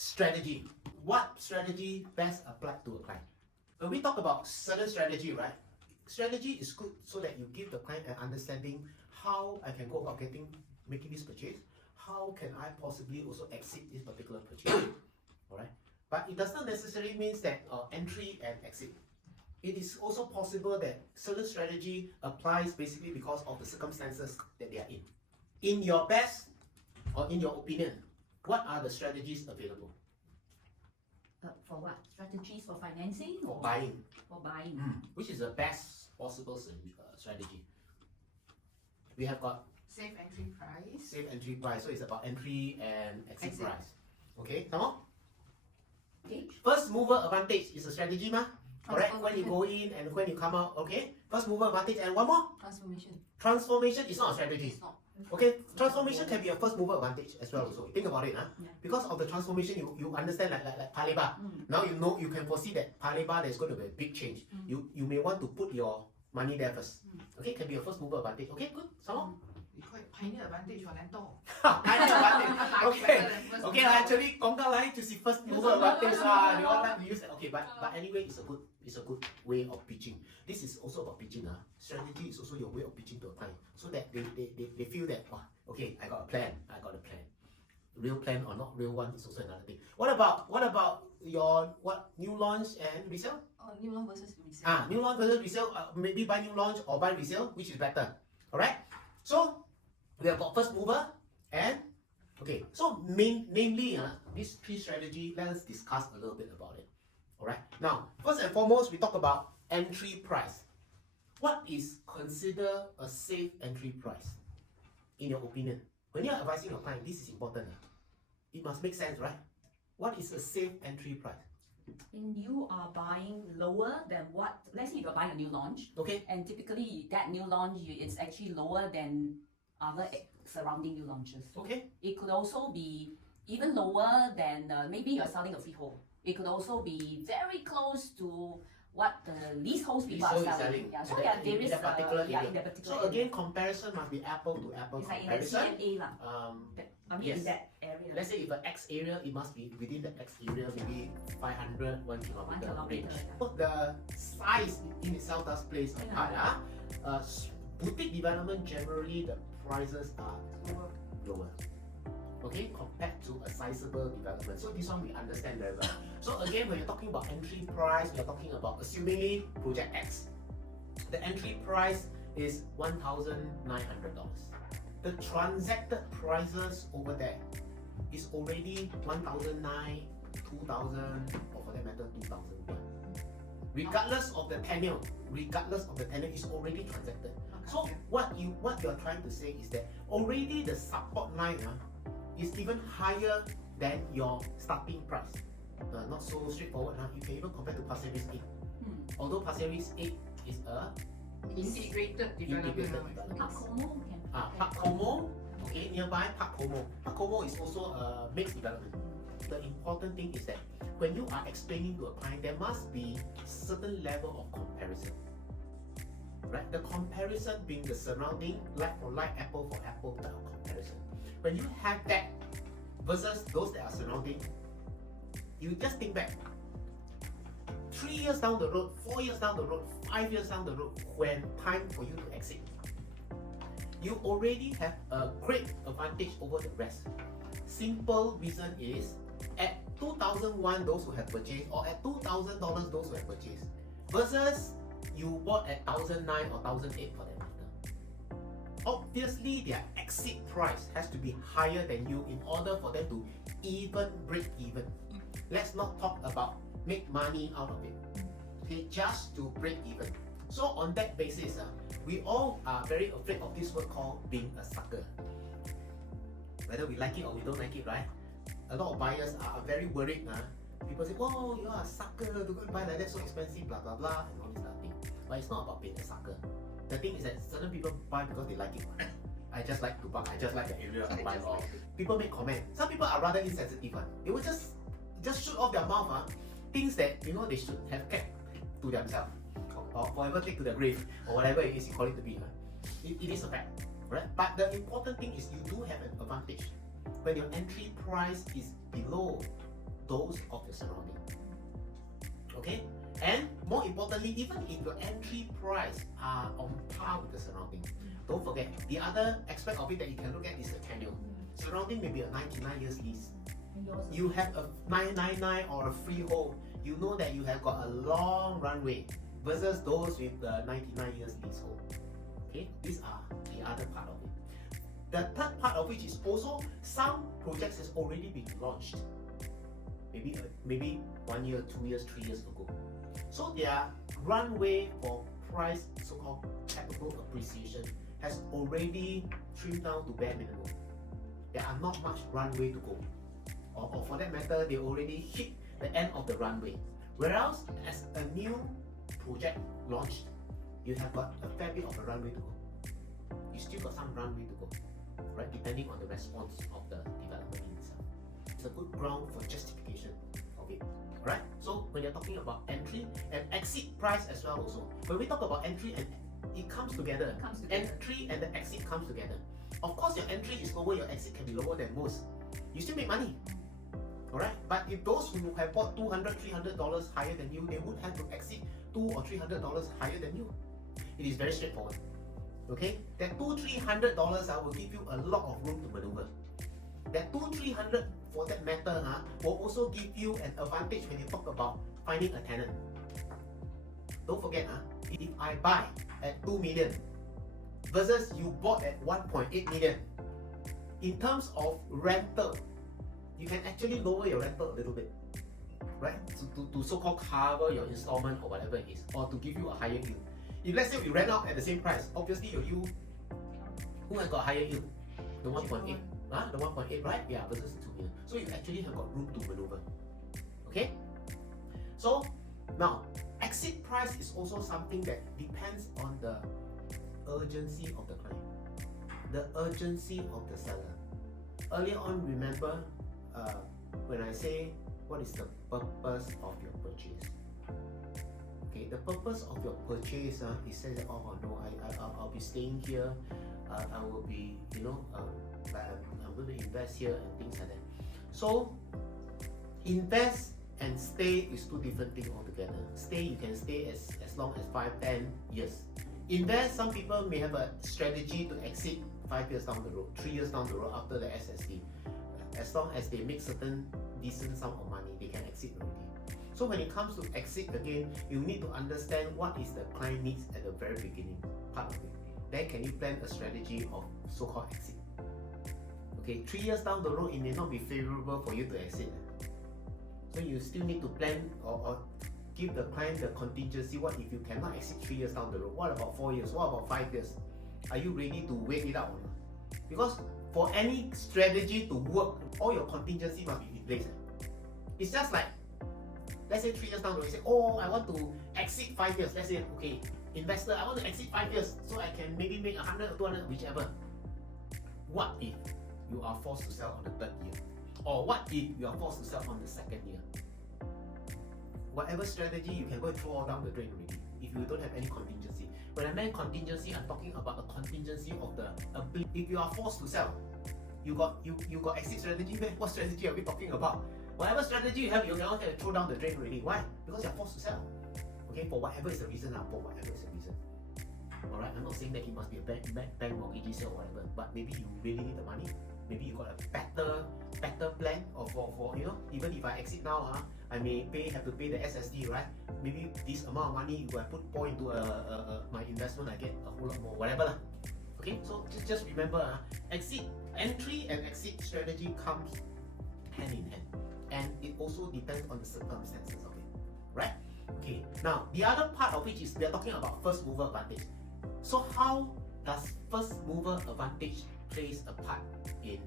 strategy. What strategy best applied to a client? When we talk about certain strategy, right? Strategy is good so that you give the client an understanding how I can go about making this purchase. How can I possibly also exit this particular purchase? Alright, but it does not necessarily mean that entry and exit. It is also possible that certain strategy applies basically because of the circumstances that they are in. In your best or in your opinion, what are the strategies available? For what? Strategies for financing? For or buying. For buying. Which is the best possible strategy? We have got safe entry price. Safe entry price. So it's about entry and exit price. Okay, come on. Okay. First mover advantage is a strategy, ma? Correct? When you go in and when you come out, okay? First mover advantage and one more? Transformation. Transformation is not a strategy. It's not. Okay, transformation can be a first mover advantage as well also. Think about it, huh? Yeah. Because of the transformation, you understand like Paleba. Now you know, you can foresee that Paleba there's going to be a big change. You may want to put your money there first. Okay, can be a first mover advantage. Okay, good. Some We call it pioneer advantage for rental. Pioneer advantage. Okay, actually, Kongka like to see first mover advantage. They all like to use that. Okay, but anyway, it's a good way of pitching. This is also about pitching. Strategy is also your way of pitching to a client, so that they feel that, okay, I got a plan. Real plan or not real one is also another thing. What about your new launch and resale? New launch versus resale. New launch versus resale. Maybe buy new launch or buy resale, which is better. Alright. So we have got first mover and okay. So namely, these three strategy. Let's discuss a little bit about it. Alright. Now, first and foremost, we talk about entry price. What is considered a safe entry price, in your opinion? When you're advising your client, this is important. It must make sense, right? What is a safe entry price? And you are buying lower than what, let's say if you're buying a new launch, Okay. and typically that new launch is actually lower than other surrounding new launches. Okay. It could also be even lower than maybe you're selling a freehold. It could also be very close to what the leasehold people are selling. Yeah, so there are various in that particular area. in the particular So again, comparison must be apple to apple it's like in the comparison. CMA lah. I mean yes. in that area. Let's say if an X area, it must be within the X area, maybe 500, 1 kilometer range. Yeah. So the size in itself does plays a part. Boutique development, generally the prices are lower. Okay, compared to a sizable development. So this one we understand very well. So again, when you're talking about entry price, we're talking about assumingly project X. The entry price is $1,900. The transacted prices over there is already $1,900, $2,000, or for that matter, $2,001. Regardless of the tenure, is already transacted. So what you're trying to say is that already the support line is even higher than your starting price. Not so straightforward. You can even compare to Pasir Ris 8. Although Pasir Ris 8 is a integrated development. Park Como can. Park Como, okay, nearby Park Como. Park Como is also a mixed development. The important thing is that when you are explaining to a client, there must be certain level of comparison. Right? The comparison being the surrounding, like for like, apple for apple type of comparison. When you have that versus those that are surrounding, you just think back. 3 years down the road, 4 years down the road, 5 years down the road, when time for you to exit, you already have a great advantage over the rest. Simple reason is, at 2001 those who have purchased, or at $2,000 those who have purchased, versus you bought at 2009 or 2008 for that matter. Obviously their exit price has to be higher than you in order for them to even break even. Let's not talk about make money out of it. Okay, just to break even. So on that basis, we all are very afraid of this word called being a sucker. Whether we like it or we don't like it, right? A lot of buyers are very worried. People say, oh, you're a sucker to go and buy like that, so expensive, blah blah blah, and all this kind of thing. But it's not about being a sucker. The thing is that certain people buy because they like it. I just like to buy, I just like the area I buy all. People make comment. Some people are rather insensitive. They will just shoot off their mouth things that they should have kept to themselves, or forever take to the grave, or whatever it is you call it to be. It is a fact, right? But the important thing is you do have an advantage when your entry price is below those of the surrounding. Okay, and more importantly, even if your entry price are on par with the surrounding, don't forget the other aspect of it that you can look at is the tenure. Surrounding may be a 99 years lease. You have a 999 or a freehold, you know that you have got a long runway versus those with the 99 years leasehold. Okay, these are the other part of it. The third part of which is also some projects has already been launched. Maybe 1 year, 2 years, 3 years ago. So their runway for price, so-called capital appreciation, has already trimmed down to bare minimum. There are not much runway to go. Or for that matter, they already hit the end of the runway. Whereas as a new project launched, you have got a fair bit of a runway to go. You still got some runway to go, right? Depending on the response of the development in itself. It's a good ground for justification of it, right? So when you're talking about entry and exit price as well also, when we talk about entry and it comes together. Entry and the exit comes together. Of course, your entry is lower, your exit can be lower than most. You still make money. Alright? But if those who have bought $200, $300 higher than you, they would have to exit $200 or $300 higher than you. It is very straightforward. Okay? That $200, $300 will give you a lot of room to maneuver. That $200, $300 for that matter will also give you an advantage when you talk about finding a tenant. Don't forget, if I buy at 2 million versus you bought at 1.8 million, in terms of rental, you can actually lower your rental a little bit, right? To so-called cover your installment or whatever it is, or to give you a higher yield. If let's say we rent out at the same price, obviously your yield, who has got higher yield? The 1.8, the 1.8, right? Yeah, versus the 2 million. So you actually have got room to maneuver. Okay? So now, exit price is also something that depends on the urgency of the client, the urgency of the seller. Earlier on, remember when I say what is the purpose of your purchase? Okay, the purpose of your purchase is say that, oh no, I'll be staying here, I will be, I'm going to invest here and things like that. So invest and stay is two different things altogether. Stay, you can stay as long as 5-10 years. Invest, some people may have a strategy to exit 5 years down the road, 3 years down the road after the SSD. As long as they make certain decent sum of money, they can exit already. So when it comes to exit again, you need to understand what is the client needs at the very beginning part of it. Then can you plan a strategy of so-called exit? Okay, 3 years down the road, it may not be favorable for you to exit. So you still need to plan or give the client the contingency. What if you cannot exit 3 years down the road? What about 4 years? What about 5 years? Are you ready to wait it out or not? Because for any strategy to work, all your contingency must be in place. It's just like, let's say 3 years down the road, you say, oh, I want to exit 5 years. Let's say, okay, investor, I want to exit 5 years so I can maybe make 100 or 200, whichever. What if you are forced to sell on the 3rd year? Or what if you are forced to sell on the 2nd year? Whatever strategy, you can go and throw all down the drain already if you don't have any contingency. When I mean contingency, I'm talking about a contingency of the ability. If you are forced to sell, you got exit strategy. What strategy are we talking about? Whatever strategy you have, you can also throw down the drain already. Why? Because you're forced to sell. Okay, for whatever is the reason, for whatever is the reason. Alright, I'm not saying that it must be a bank mortgage sale or whatever, but maybe you really need the money. Maybe you got a better plan, or for even if I exit now, I may have to pay the SSD, right? Maybe this amount of money, if I pour into my investment, I get a whole lot more, whatever lah. Okay, so just remember, entry and exit strategy comes hand in hand, and it also depends on the circumstances of it, right? Okay, now the other part of which is we are talking about first mover advantage. So how does first mover advantage plays a part in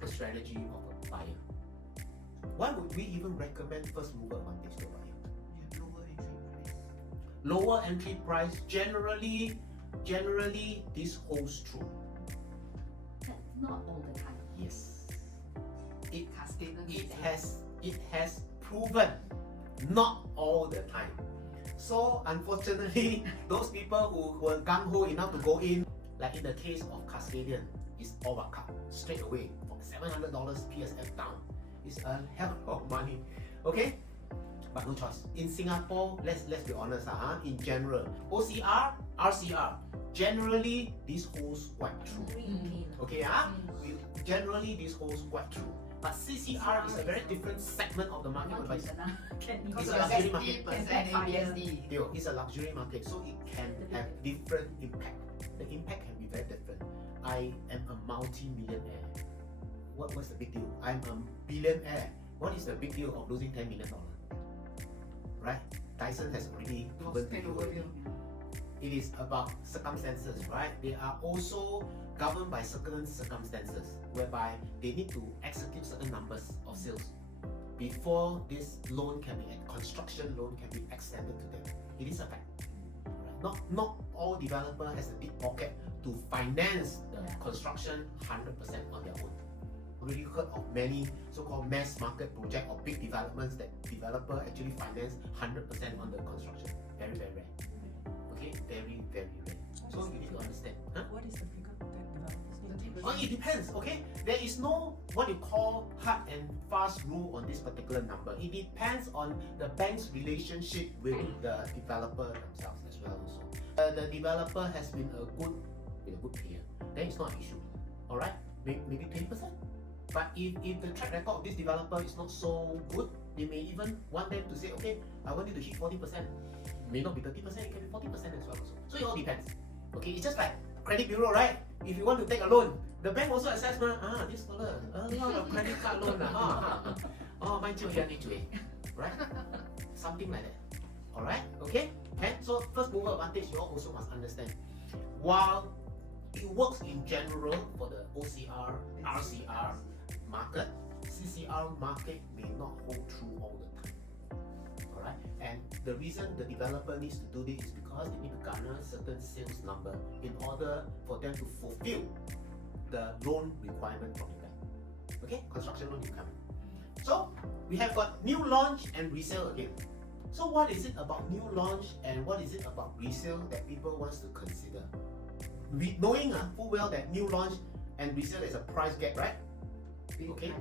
the strategy of a buyer? Why would we even recommend first mover advantage to a buyer? Lower entry price, generally this holds true. That's not all the time. Yes. It has proven not all the time. So unfortunately, those people who were gung-ho enough to go in, like in the case of Cascadian, it's all about cut straight away from $700 PSF down. It's a hell of money. Okay? But no choice. In Singapore, let's be honest, in general, OCR, RCR, generally this holds quite true. Okay, generally this holds quite true. But CCR is a very different segment of the market. It's a luxury market. It's a luxury market, so it can have different impact. The impact can be very different. I am a multi-millionaire. What's the big deal? I'm a billionaire. What is the big deal of losing $10 million? Right? Dyson has already proven to you. It is about circumstances, right? They are also governed by certain circumstances whereby they need to execute certain numbers of sales before this loan can be, construction loan can be extended to them. It is a fact. Not all developer has a deep pocket to finance the construction 100% on their own. Really heard of many so-called mass market project or big developments that developer actually finance 100% on the construction. Very, very rare. Okay, very, very rare. So you need to understand. What is the figure that developers need to Oh, it depends, okay? There is no what you call hard and fast rule on this particular number. It depends on the bank's relationship with the developer themselves as well also. The developer has been a good payer, then it's not an issue. Alright? Maybe 20%. But if the track record of this developer is not so good, they may even want them to say, okay, I want you to hit 40%. May not be 30%, it can be 40% as well also. So it all depends. Okay, it's just like credit bureau, right? If you want to take a loan, the bank also assess, this fellow, a lot of credit card loan, mine right? Something like that. Alright, okay? And so first mover advantage, you all also must understand. While it works in general for the OCR, RCR market, CCR market may not hold true all the time. Alright, and the reason the developer needs to do this is because they need to garner certain sales number in order for them to fulfill the loan requirement from the bank. Okay, construction loan requirement. So we have got new launch and resale again. So what is it about new launch and what is it about resale that people wants to consider? Knowing full well that new launch and resale is a price gap, right? Okay.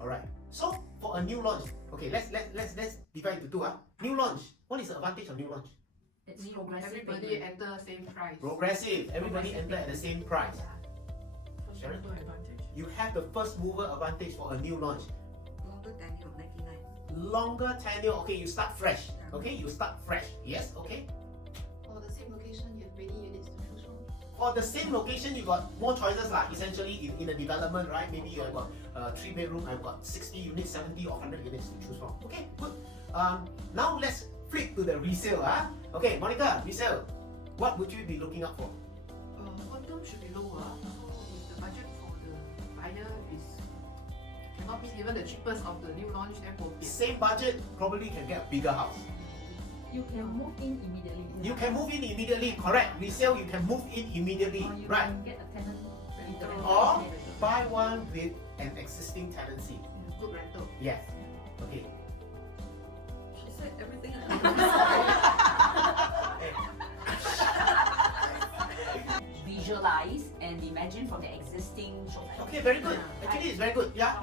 All right. So for a new launch, okay, let's divide into two. New launch. What is the advantage of new launch? It's progressive. Everybody enter same price. Progressive. Everybody enter at the same price. Sharon? You have the first mover advantage for a new launch. Longer tenure, 99. Longer tenure. Okay, you start fresh. Okay, you start fresh. Yes. Okay. For the same location, you have many units to choose from. For the same location, you got more choices essentially in a development, right? Maybe you have got 3 bedroom, I've got 60 units, 70 or 100 units to choose from. Okay, good. Now let's flip to the resale. Okay, Monica, resale. What would you be looking out for? Quantum should be lower. So if the budget for the buyer is cannot be even the cheapest of the new launch, then will be Same budget, probably can get a bigger house. You can move in immediately. You can move in immediately, correct. Resale, you can move in immediately, Or you right? can get a tenant. Or buy one with an existing tenancy. good rental. Yes. Okay. She said everything. Visualize and imagine from the existing shop. Okay, very good. Actually, it's very good. Yeah.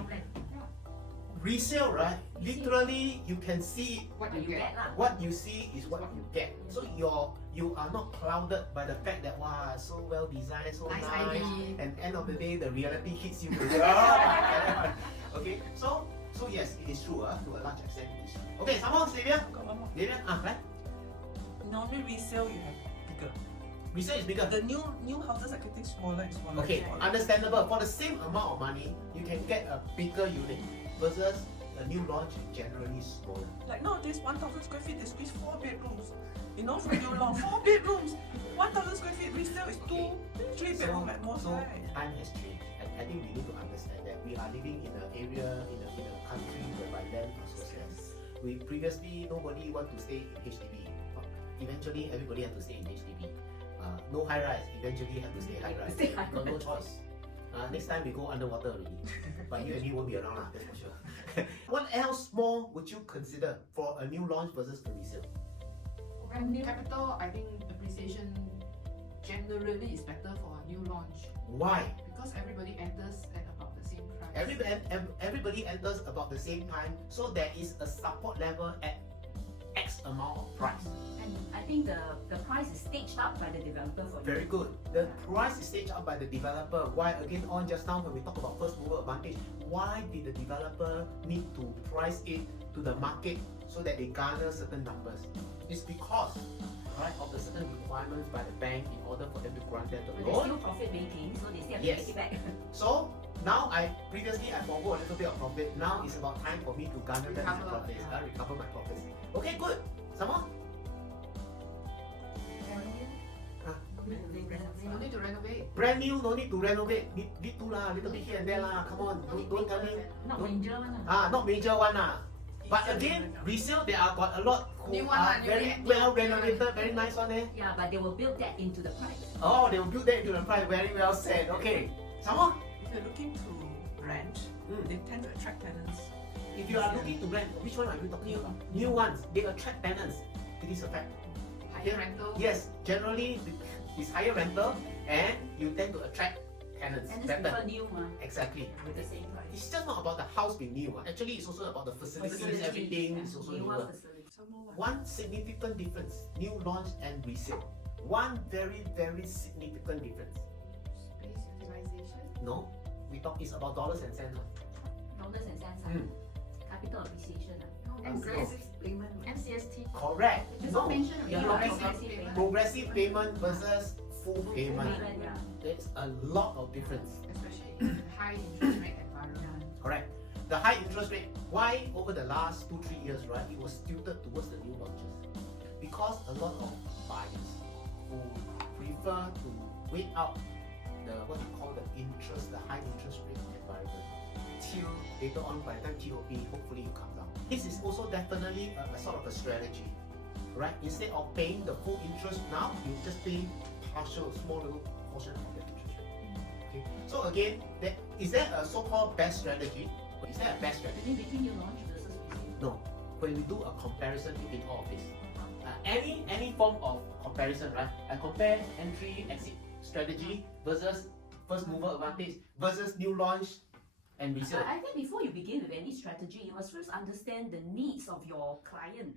Resale, right? Literally, you can see What You you get get. lah. what you see is what you get. So you are not clouded by the fact that wow, so well designed, so Nice nice, idea. and end of the day the reality hits you. Okay, so yes, it is true. To a large extent, it is true. Okay, someone, Xavier, Got one more. right? Normally resale you have bigger. Resale is bigger. The new houses are getting smaller and smaller. Okay, and smaller. understandable. For the same amount of money, you can get a bigger unit versus a new launch generally smaller. Like nowadays, 1,000 square feet, they squeeze 4 bedrooms. You know, for new launch, 4 bedrooms. 1,000 square feet resale is 2-3 bedroom at most, So right? time has changed. I think we need to understand that we are living in an area, in a country whereby land are so scarce. We previously nobody want to stay in HDB. Eventually, everybody had to stay in HDB. No high rise. Eventually, have to stay high rise. Got no choice. Next time we go underwater already. But you and me won't be around, that's for sure. What else more would you consider for a new launch versus a resale? When capital, I think appreciation generally is better for a new launch Why? because everybody enters at about the same price. Everybody enters about the same time, so there is a support level at X amount of price. And I think the price is staged up by the developer for you. Very good. The price is staged out by the developer. Why? Again, on just now when we talk about first mover advantage, why did the developer need to price it to the market so that they garner certain numbers? It's because, right, of the certain requirements by the bank in order for them to grant them the But they're loan. still profit making, so they still have to Yes. take it back. So now previously I forgot a little bit of profit. Now it's about time for me to garner that my Recover, profits. yeah. Recover my profits. Okay, good. Some more? No need to renovate. Brand new, no need to renovate. Need to lah, little bit here and there lah. Come on, don't tell me. Not major one. Not major one lah. But again, resale there are got a lot who New one are lah, very new well one. renovated, very nice one eh. Yeah, but they will build that into the price. Oh, they will build that into the price. Very well said. Okay. Some more? If you're looking to rent, Mm. they tend to attract tenants. If you are looking to rent, which one are you talking about? New ones. They attract tenants. It is a fact. Higher rental. Yes, generally it's higher rental and you tend to attract tenants. And this Better. prefer new ma, Exactly. with the same price. It's just not about the house being new. Actually, it's also about the facilities, Facilities, everything yeah, is also newer newer. facilities. Some more One significant difference, new launch and resale. One very, very significant difference. Space utilization. No, we talk is about dollars and cents. Dollars and cents, Mm. capital appreciation. Aggressive payment. MCST. Correct. Just No, mention you're already, talking progressive payment. progressive payment versus full payment. Payment, yeah. There's a lot of difference. Especially in high interest rate environment. Correct. The high interest rate, why over the last 2-3 years, right, it was tilted towards the new launches? Because a lot of buyers who prefer to wait out the what you call the interest, the high interest rate environment till later on by the time TOP, hopefully you come down. This is also definitely a sort of a strategy, right? Instead of paying the full interest now, you just pay partial, small little portion of the interest rate. Okay. So again, is there a so-called best strategy? Is there a best strategy? You mean between new launch versus resale? No. When we do a comparison between all of this, any form of comparison, right? I compare entry exit strategy versus first mover advantage versus new launch and resale. I think before you begin with any strategy, you must first understand the needs of your client.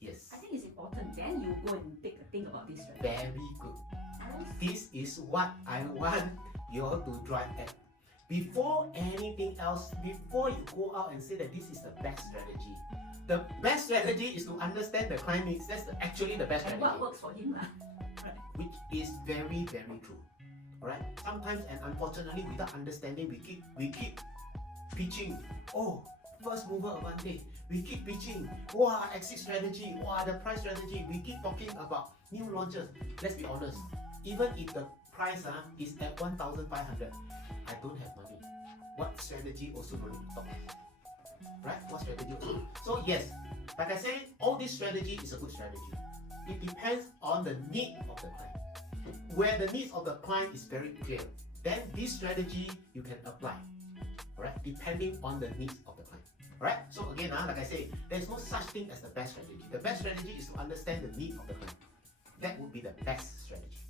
Yes. I think it's important. Then you go and think about this strategy. Very good. This is what I want you all to drive at. Before anything else, before you go out and say that this is the best strategy, the best strategy is to understand the client needs. That's actually the best And strategy. what works for him lah. Which is very, very true. Alright? Sometimes and unfortunately without understanding we keep pitching, oh, first mover advantage. We keep pitching, wow, exit strategy, wow, the price strategy. We keep talking about new launches. Let's be honest, even if the price is at 1,500, I don't have money. What strategy also don't need to talk? Right? What strategy also? So yes, like I say, all this strategy is a good strategy. It depends on the need of the client. Where the needs of the client is very clear, then this strategy you can apply. Alright, depending on the needs of the client. Alright, so again, like I say, there's no such thing as the best strategy. The best strategy is to understand the need of the client. That would be the best strategy.